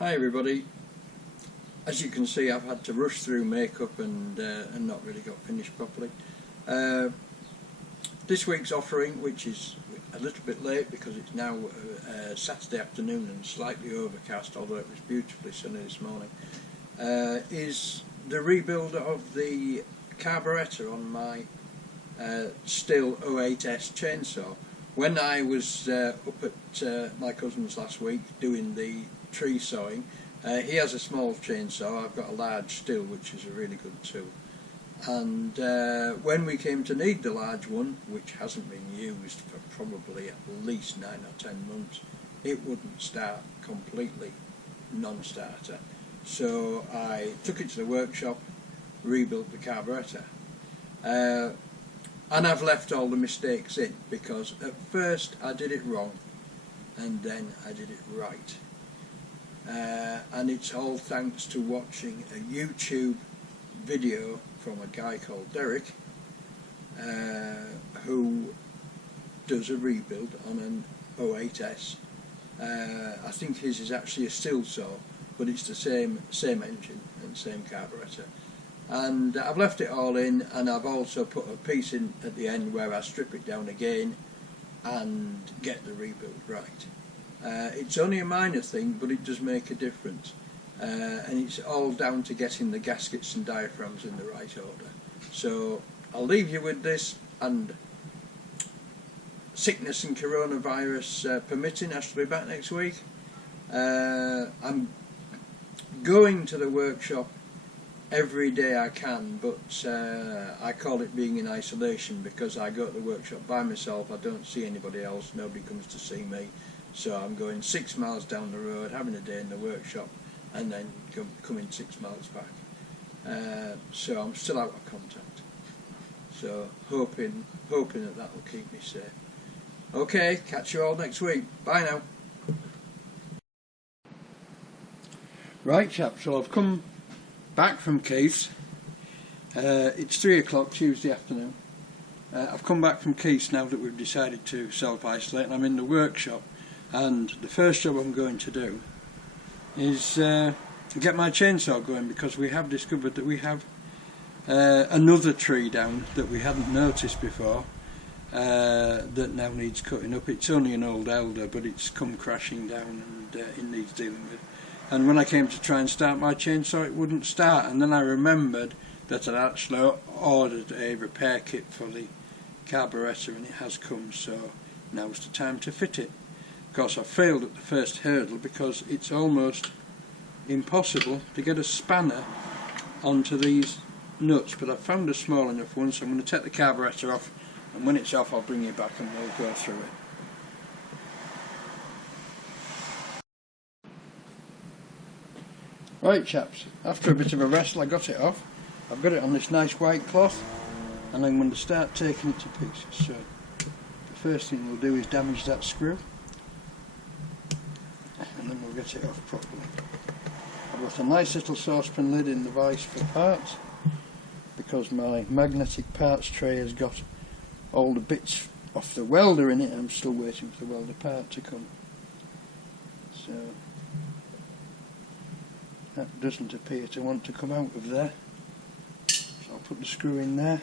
Hi everybody. As you can see, I've had to rush through makeup and not really got finished properly. This week's offering, which is a little bit late because it's now Saturday afternoon and slightly overcast, although it was beautifully sunny this morning, is the rebuild of the carburetor on my Stihl 08S chainsaw. When I was up at my cousin's last week doing the tree sawing, he has a small chainsaw, I've got a large Stihl, which is a really good tool. And when we came to need the large one, which hasn't been used for probably at least 9 or 10 months, it wouldn't start, completely non-starter. So I took it to the workshop, rebuilt the carburetor. And I've left all the mistakes in, because at first I did it wrong and then I did it right. And it's all thanks to watching a YouTube video from a guy called Derek, who does a rebuild on an 08S. I think his is actually a Stihl saw, but it's the same engine and same carburetor. And I've left it all in, and I've also put a piece in at the end where I strip it down again and get the rebuild right. It's only a minor thing, but it does make a difference, and it's all down to getting the gaskets and diaphragms in the right order. So I'll leave you with this, and sickness and coronavirus permitting, I shall be back next week. I'm going to the workshop every day I can, but I call it being in isolation, because I go to the workshop by myself, I don't see anybody else, nobody comes to see me. So I'm going 6 miles down the road, having a day in the workshop, and then coming 6 miles back. So I'm still out of contact. So hoping that will keep me safe. Okay, catch you all next week. Bye now. Right, chaps, so I've come back from Keith's. It's 3 o'clock Tuesday afternoon. I've come back from Keith's now that we've decided to self-isolate, and I'm in the workshop. And the first job I'm going to do is get my chainsaw going, because we have discovered that we have another tree down that we hadn't noticed before, that now needs cutting up. It's only an old elder, but it's come crashing down and it needs dealing with. And when I came to try and start my chainsaw, it wouldn't start, and then I remembered that I'd actually ordered a repair kit for the carburetor, and it has come, so now's the time to fit it. Of course, I failed at the first hurdle because it's almost impossible to get a spanner onto these nuts, but I've found a small enough one, so I'm going to take the carburetor off, and when it's off I'll bring you back and we'll go through it. Right, chaps, after a bit of a wrestle I got it off. I've got it on this nice white cloth, and I'm going to start taking it to pieces. So the first thing we'll do is damage that screw, and then we'll get it off properly. I've got a nice little saucepan lid in the vise for parts, because my magnetic parts tray has got all the bits off the welder in it. I'm still waiting for the welder part to come. So that doesn't appear to want to come out of there, so I'll put the screw in there,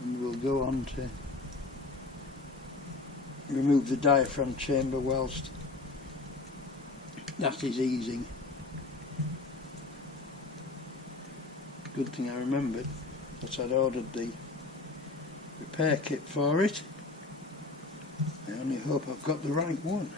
and we'll go on to remove the diaphragm chamber whilst that is easing. Good thing I remembered that I'd ordered the repair kit for it. I only hope I've got the right one.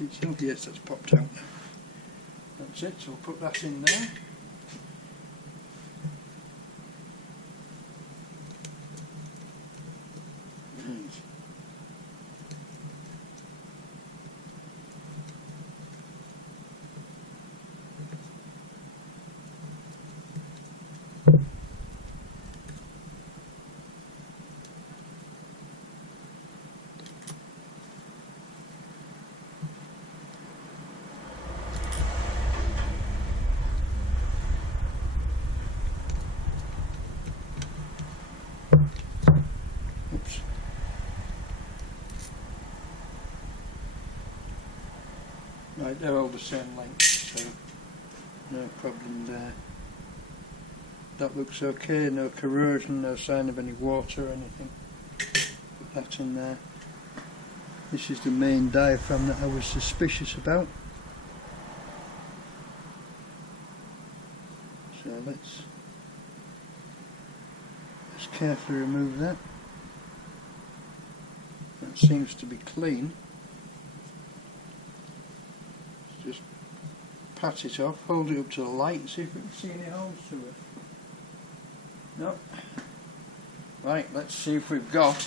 Itself. Yes, that's popped out now. That's it, so I'll put that in there. Right, they're all the same length, so no problem there. That looks okay, no corrosion, no sign of any water or anything. Put that in there. This is the main diaphragm that I was suspicious about. So let's carefully remove that. That seems to be clean. Just pat it off, hold it up to the light and see if we can see any holes to it. No. Right, let's see if we've got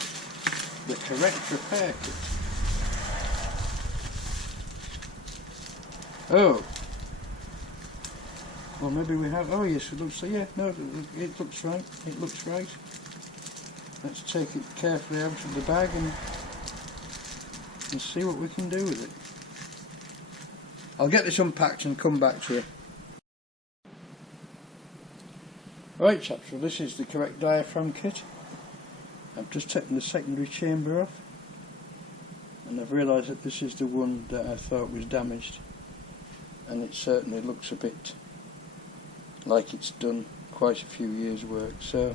the correct repair kit. Oh. Well, maybe we have. Oh yes, it looks. Yeah, no, it looks right. It looks right. Let's take it carefully out of the bag and see what we can do with it. I'll get this unpacked and come back to you. Right chaps, well this is the correct diaphragm kit. I've just taken the secondary chamber off and I've realised that this is the one that I thought was damaged, and it certainly looks a bit like it's done quite a few years work, so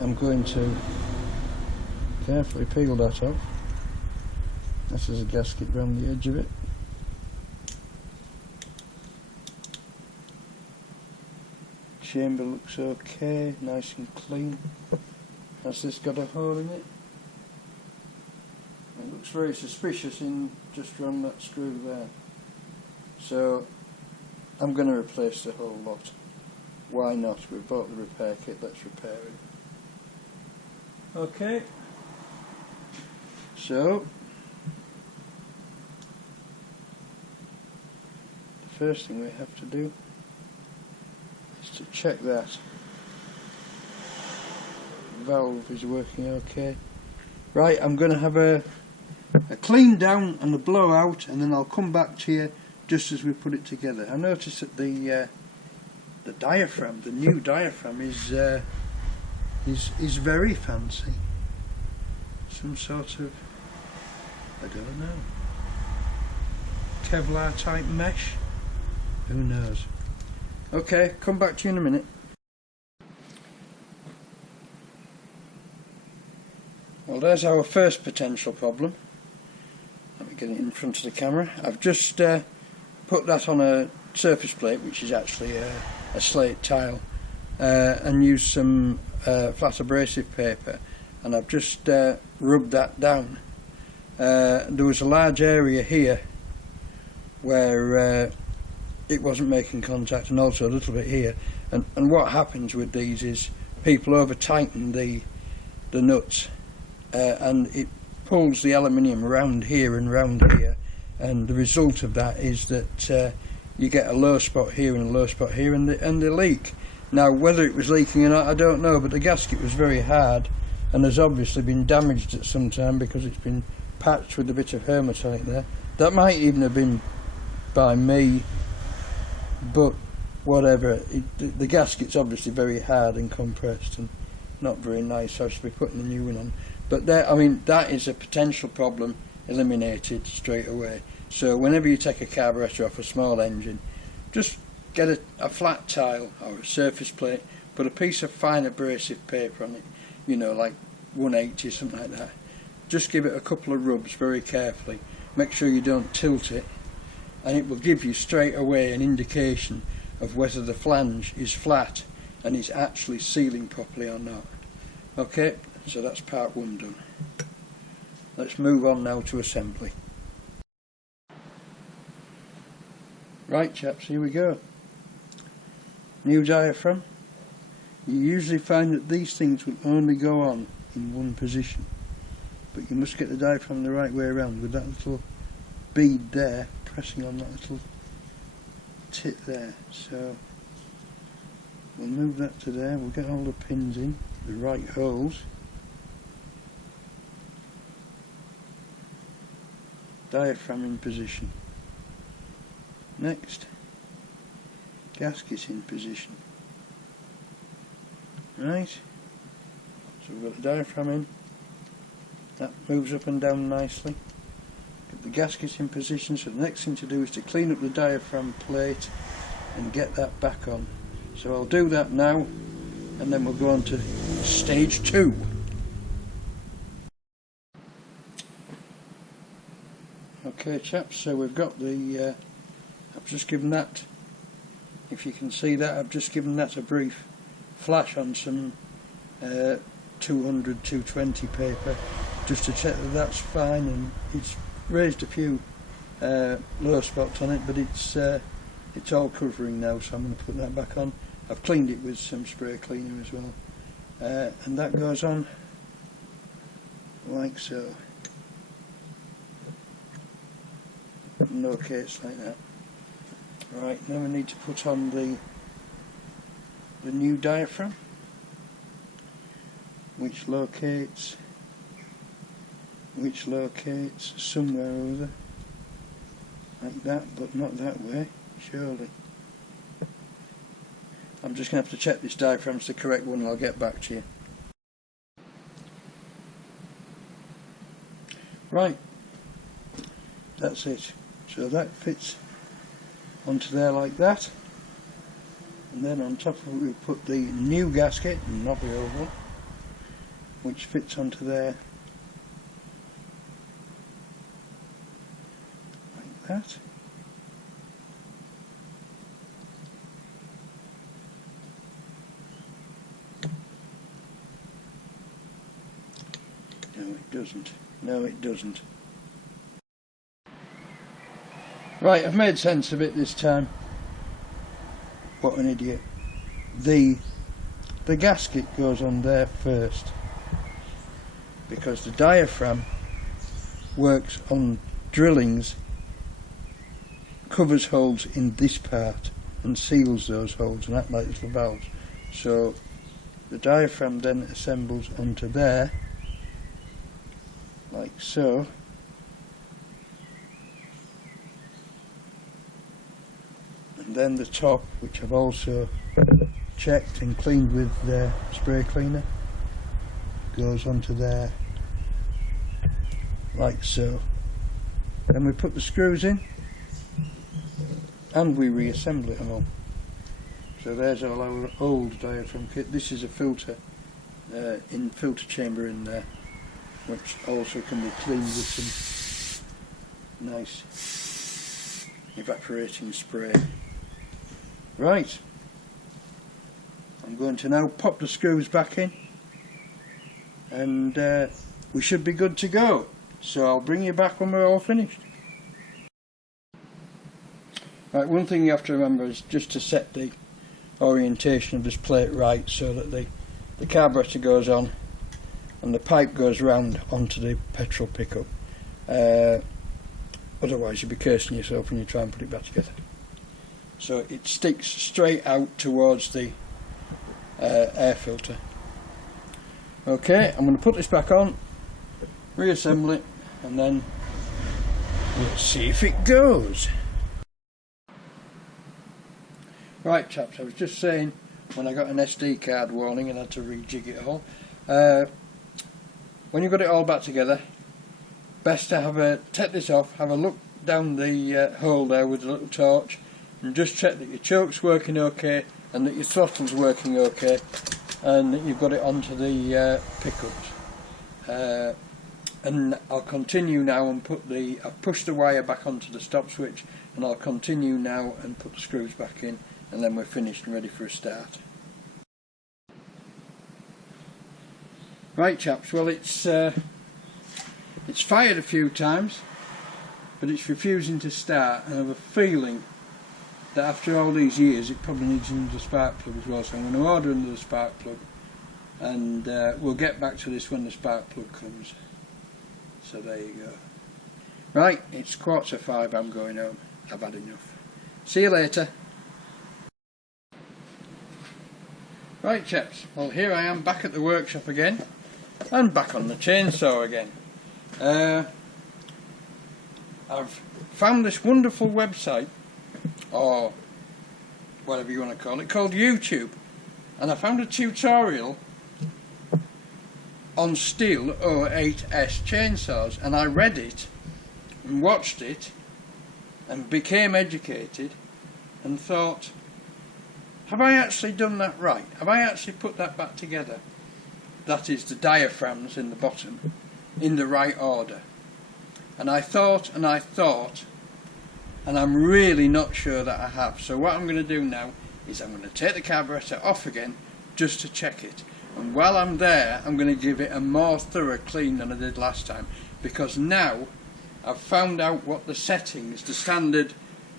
I'm going to carefully peel that off. This is a gasket around the edge of it. Chamber looks okay, nice and clean. Has this got a hole in it? It looks very suspicious in just around that screw there. So I'm going to replace the whole lot. Why not? We've bought the repair kit, let's repair it. Okay. So the first thing we have to do is to check that valve is working okay. Right, I'm going to have a clean down and a blowout, and then I'll come back to you just as we put it together. I noticed that the diaphragm, the new diaphragm, is very fancy. Some sort of, I don't know, Kevlar type mesh. Who knows? Okay, come back to you in a minute. Well, there's our first potential problem. Let me get it in front of the camera. I've just put that on a surface plate, which is actually a slate tile, and used some flat abrasive paper, and I've just rubbed that down. There was a large area here where it wasn't making contact, and also a little bit here, and what happens with these is people over tighten the nuts, and it pulls the aluminium around here and round here, and the result of that is that you get a low spot here and a low spot here, and they leak. Now whether it was leaking or not I don't know, but the gasket was very hard and has obviously been damaged at some time because it's been patched with a bit of hematite there. That might even have been by me, but whatever, the gasket's obviously very hard and compressed and not very nice, so I should be putting a new one on. But there, I mean, that is a potential problem eliminated straight away. So whenever you take a carburetor off a small engine, just get a flat tile or a surface plate, put a piece of fine abrasive paper on it, you know, like 180, something like that. Just give it a couple of rubs very carefully, make sure you don't tilt it, and it will give you straight away an indication of whether the flange is flat and is actually sealing properly or not. Okay, so that's part one done. Let's move on now to assembly. Right chaps, here we go. New diaphragm. You usually find that these things will only go on in one position, but you must get the diaphragm the right way around, with that little bead there pressing on that little tit there. So we'll move that to there, we'll get all the pins in, the right holes. Diaphragm in position. Next, gasket in position. Right, so we've got the diaphragm in, that moves up and down nicely. Get the gaskets in position, so the next thing to do is to clean up the diaphragm plate and get that back on. So I'll do that now, and then we'll go on to stage 2. Okay chaps, so we've got the, I've just given that, if you can see that, I've just given that a brief flash on some 200-220 paper, just to check that that's fine, and it's raised a few low spots on it, but it's all covering now, so I'm going to put that back on. I've cleaned it with some spray cleaner as well, and that goes on like so. And locates like that. Right, now we need to put on the new diaphragm, which locates somewhere over like that, but not that way, surely. I'm just going to have to check this diaphragm's the correct one, and I'll get back to you. Right, that's it. So that fits onto there like that, and then on top of it we put the new gasket, not the old one, which fits onto there like that. No, it doesn't. No, it doesn't. Right, I've made sense of it this time. What an idiot. The gasket goes on there first, because the diaphragm works on drillings, covers holes in this part and seals those holes and act like little valves. So the diaphragm then assembles onto there like so. And then the top, which I've also checked and cleaned with the spray cleaner, goes onto there like so. Then we put the screws in and we reassemble it all. So there's all our old diaphragm kit. This is a filter filter chamber in there, which also can be cleaned with some nice evaporating spray. Right, I'm going to now pop the screws back in, and we should be good to go. So I'll bring you back when we're all finished. Right, one thing you have to remember is just to set the orientation of this plate right, so that the carburetor goes on and the pipe goes round onto the petrol pickup. Otherwise you'll be cursing yourself when you try and put it back together. So it sticks straight out towards the air filter. Okay, I'm going to put this back on, reassemble it, and then we'll see if it goes. Right chaps, I was just saying when I got an SD card warning and had to rejig it all. When you've got it all back together, best to take this off, have a look down the hole there with a little torch, and just check that your choke's working okay and that your throttle's working okay and that you've got it onto the pickups. And I'll continue now and I've pushed the wire back onto the stop switch, and I'll continue now and put the screws back in, and then we're finished and ready for a start. Right chaps, well it's fired a few times, but it's refusing to start, and I have a feeling that after all these years it probably needs another spark plug as well, so I'm going to order another spark plug, and we'll get back to this when the spark plug comes. So there you go. Right, it's 5:15, I'm going home. I've had enough. See you later. Right chaps, well here I am back at the workshop again, and back on the chainsaw again. I've found this wonderful website, or whatever you want to call it, called YouTube, and I found a tutorial on Stihl 08S chainsaws, and I read it and watched it and became educated and thought, have I actually done that right? Have I actually put that back together? That is, the diaphragms in the bottom in the right order. And I thought, and I'm really not sure that I have. So what I'm going to do now is I'm going to take the carburetor off again just to check it. And while I'm there, I'm going to give it a more thorough clean than I did last time, because now I've found out what the settings, the standard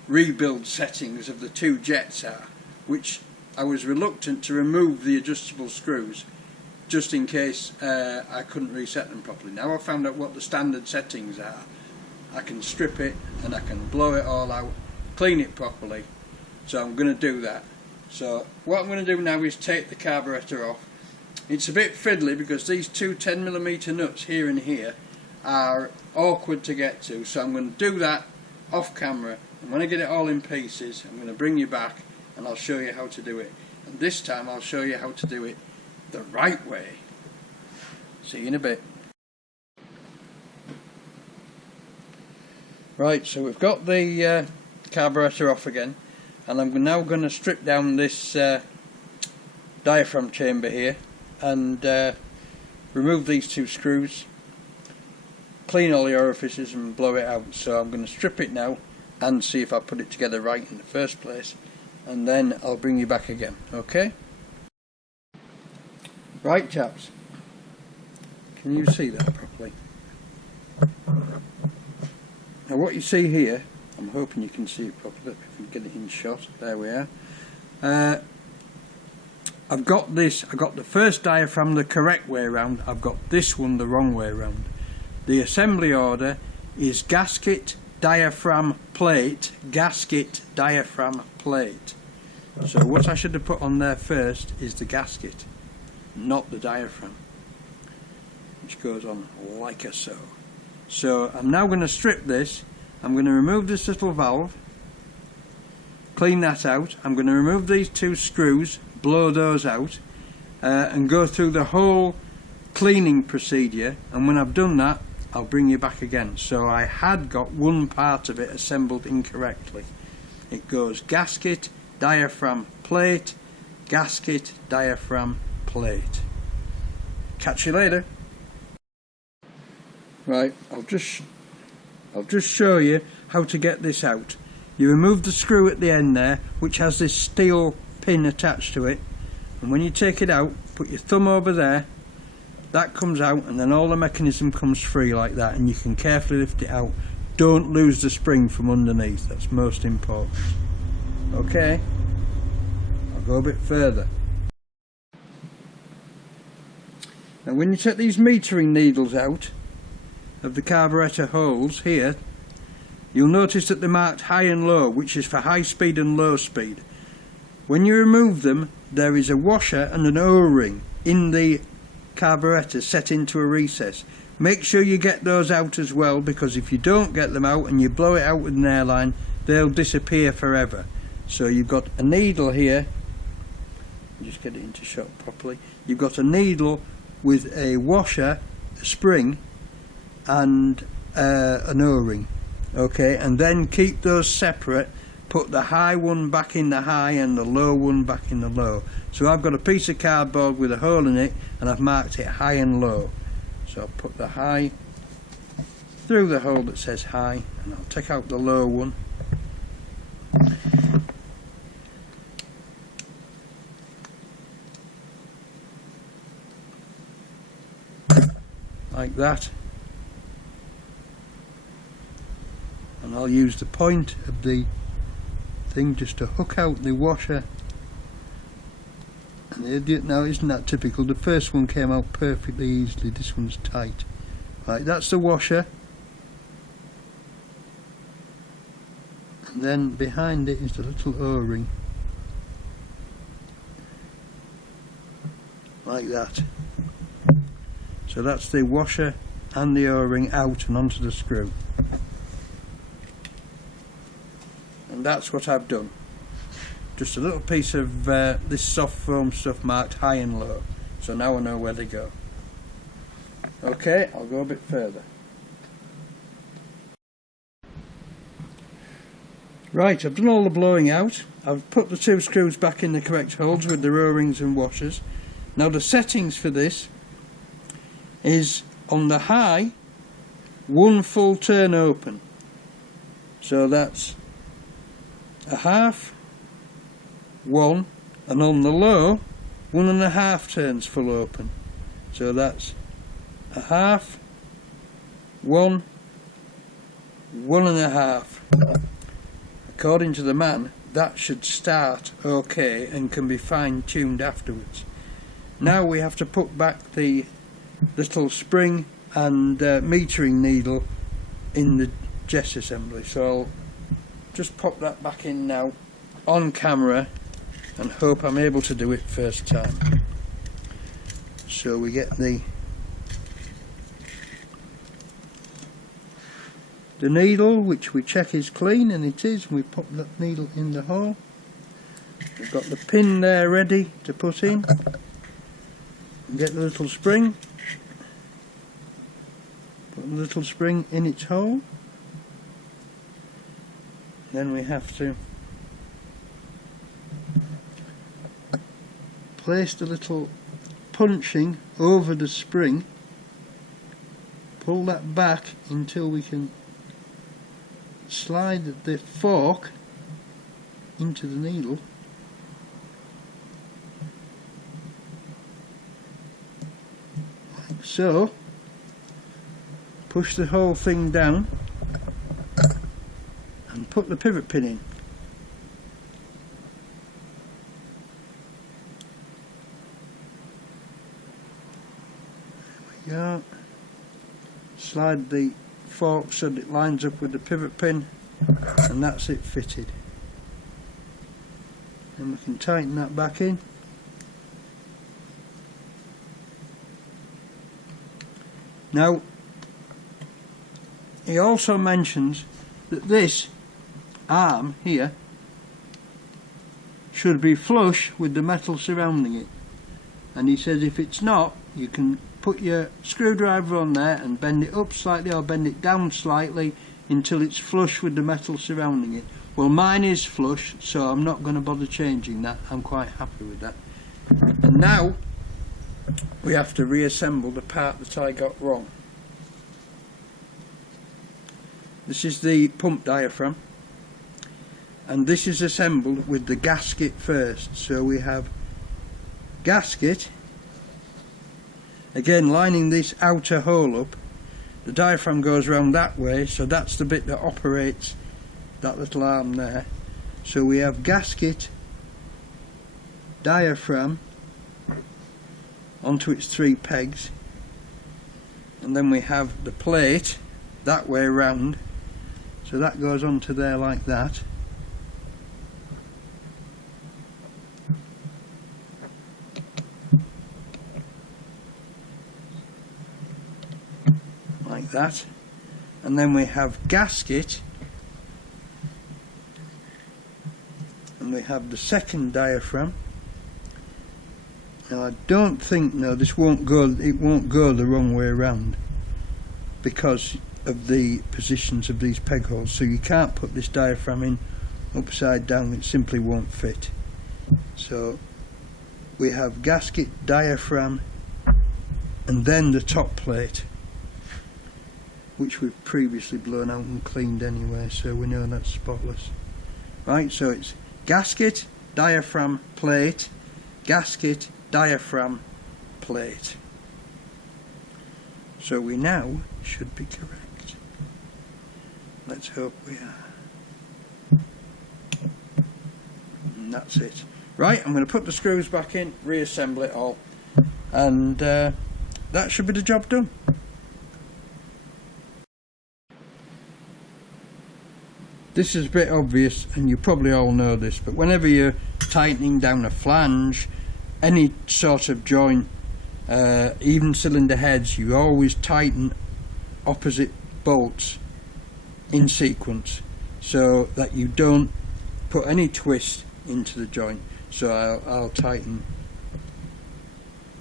rebuild settings of the two jets are, which I was reluctant to remove the adjustable screws just in case I couldn't reset them properly. Now I've found out what the standard settings are. I can strip it and I can blow it all out, clean it properly. So I'm going to do that. So what I'm going to do now is take the carburetor off. It's a bit fiddly because these two 10mm nuts here and here are awkward to get to, so I'm going to do that off camera, and when I get it all in pieces I'm going to bring you back and I'll show you how to do it. And this time I'll show you how to do it the right way. See you in a bit. Right, so we've got the carburetor off again, and I'm now going to strip down this diaphragm chamber here and remove these two screws, clean all the orifices and blow it out. So I'm going to strip it now and see if I put it together right in the first place, and then I'll bring you back again. Okay? Right chaps, can you see that properly? Now what you see here, I'm hoping you can see it properly if you get it in shot. There we are. I've got this, I've got the first diaphragm the correct way around, I've got this one the wrong way around. The assembly order is gasket, diaphragm, plate, gasket, diaphragm, plate. So what I should have put on there first is the gasket, not the diaphragm, which goes on like so. So I'm now going to strip this. I'm going to remove this little valve, clean that out. I'm going to remove these two screws, blow those out, and go through the whole cleaning procedure, and when I've done that I'll bring you back again. So I had got one part of it assembled incorrectly. It goes gasket, diaphragm, plate, gasket, diaphragm, plate. Catch you later. Right, I'll just show you how to get this out. You remove the screw at the end there, which has this steel pin attached to it, and when you take it out, put your thumb over there, that comes out, and then all the mechanism comes free like that, and you can carefully lift it out. Don't lose the spring from underneath, that's most important. Okay, I'll go a bit further. Now when you take these metering needles out of the carburetor holes here, you'll notice that they're marked high and low, which is for high speed and low speed. When you remove them, there is a washer and an O-ring in the carburetor set into a recess. Make sure you get those out as well, because if you don't get them out and you blow it out with an airline, they'll disappear forever. So you've got a needle here, just get it into shot properly. You've got a needle with a washer, a spring, and an O-ring. Okay, and then keep those separate. Put the high one back in the high and the low one back in the low. So I've got a piece of cardboard with a hole in it, and I've marked it high and low. So I'll put the high through the hole that says high, and I'll take out the low one. Like that. And I'll use the point of the thing just to hook out the washer. And now isn't that typical? The first one came out perfectly easily, this one's tight. Right, that's the washer. And then behind it is the little O-ring. Like that. So that's the washer and the O-ring out and onto the screw. And that's what I've done. Just a little piece of this soft foam stuff marked high and low. So now I know where they go. Okay, I'll go a bit further. Right, I've done all the blowing out. I've put the 2 screws back in the correct holes with the O-rings and washers. Now the settings for this is on the high, 1 full turn open. So that's a half, 1, and on the low, 1.5 turns full open. So that's a half, 1, 1.5. According to the man, that should start okay and can be fine-tuned afterwards. Now we have to put back the little spring and metering needle in the disassembly. So I'll just pop that back in now on camera and hope I'm able to do it first time. So we get the needle, which we check is clean, and it is. We pop that needle in the hole. We've got the pin there ready to put in. Get the little spring. Put the little spring in its hole. Then we have to place the little punching over the spring. Pull that back until we can slide the fork into the needle. Like so. Push the whole thing down and put the pivot pin in. There we go. Slide the fork so that it lines up with the pivot pin, and that's it fitted. And we can tighten that back in. Now he also mentions that this arm here should be flush with the metal surrounding it, and he says if it's not, you can put your screwdriver on there and bend it up slightly or bend it down slightly until it's flush with the metal surrounding it. Well, mine is flush, so I'm not going to bother changing that. I'm quite happy with that. And now we have to reassemble the part that I got wrong. This is the pump diaphragm, and this is assembled with the gasket first. So we have gasket, again lining this outer hole up. The diaphragm goes round that way, so that's the bit that operates that little arm there. So we have gasket, diaphragm onto its 3 pegs, and then we have the plate that way round, so that goes onto there like that. Like that. And then we have gasket, and we have the second diaphragm. Now I don't think, no, this won't go, it won't go the wrong way around because of the positions of these peg holes, so you can't put this diaphragm in upside down, it simply won't fit. So we have gasket, diaphragm, and then the top plate, which we've previously blown out and cleaned anyway, so we know that's spotless. Right, so it's gasket, diaphragm, plate, gasket, diaphragm, plate. So we now should be correct. Let's hope we are. And that's it. Right, I'm going to put the screws back in, reassemble it all, and that should be the job done. This is a bit obvious, and you probably all know this, but whenever you're tightening down a flange, any sort of joint, even cylinder heads, you always tighten opposite bolts in sequence so that you don't put any twist into the joint. So I'll tighten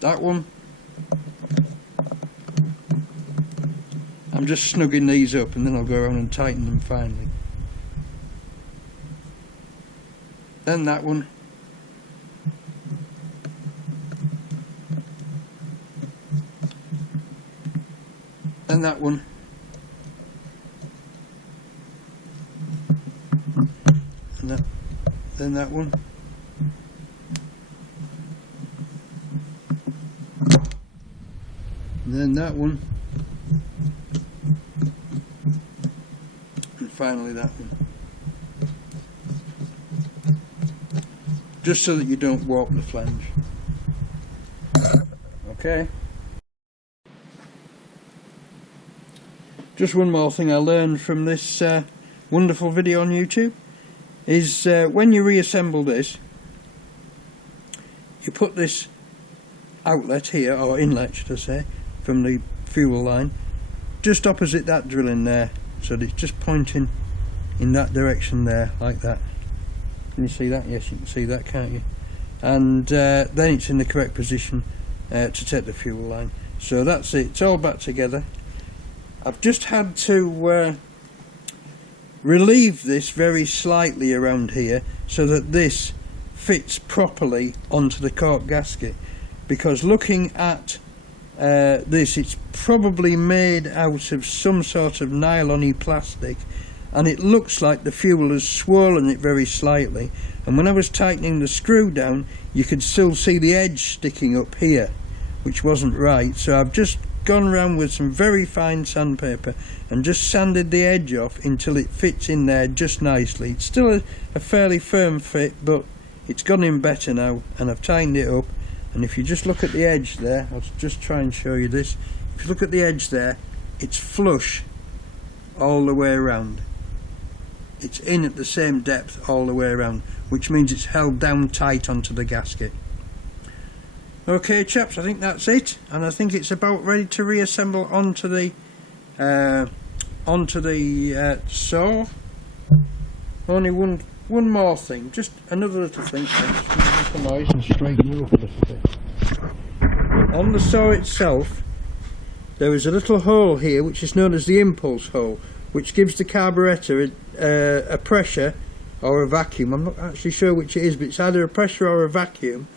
that one. I'm just snugging these up, and then I'll go around and tighten them finally. then that one, then that one, and that, then that one, and then that one, and finally that one. Just so that you don't warp the flange. Okay. Just one more thing I learned from this wonderful video on YouTube is when you reassemble this, you put this outlet here, or inlet should I say, from the fuel line just opposite that drilling there, so that it's just pointing in that direction there, like that. Can you see that? Yes, you can see that, can't you? And then it's in the correct position to take the fuel line. So that's it, it's all back together. I've just had to relieve this very slightly around here so that this fits properly onto the cork gasket, because looking at this, it's probably made out of some sort of nylon-y plastic, and it looks like the fuel has swollen it very slightly, and when I was tightening the screw down you could still see the edge sticking up here, which wasn't right. So I've just gone around with some very fine sandpaper and just sanded the edge off until it fits in there just nicely. It's still a fairly firm fit, but it's gone in better now, and I've tightened it up. And if you just look at the edge there, I'll just try and show you this. If you look at the edge there, it's flush all the way around. It's in at the same depth all the way around, which means it's held down tight onto the gasket. Okay chaps, I think that's it, and I think it's about ready to reassemble onto the saw. Only one more thing, just another little thing. Just make a noise and straighten you up a little bit. On the saw itself, there is a little hole here which is known as the impulse hole, which gives the carburetor a pressure or a vacuum. I'm not actually sure which it is, but it's either a pressure or a vacuum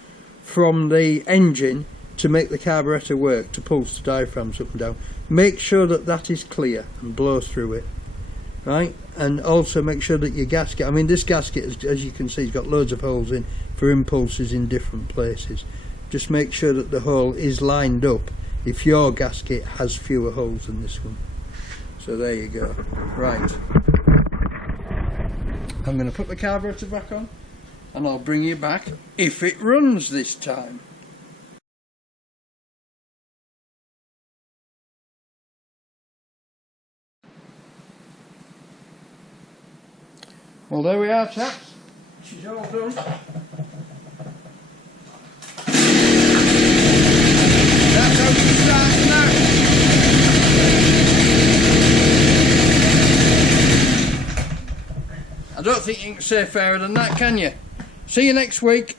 from the engine to make the carburetor work, to pulse the diaphragms up and down. Make sure that that is clear and blow through it, right? And also make sure that your gasket, I mean this gasket, as you can see, has got loads of holes in for impulses in different places. Just make sure that the hole is lined up if your gasket has fewer holes than this one. So there you go. Right, I'm going to put the carburetor back on, and I'll bring you back if it runs this time. Well, there we are chaps, she's all done. That's how she starts now. I don't think you can say fairer than that, can you? See you next week.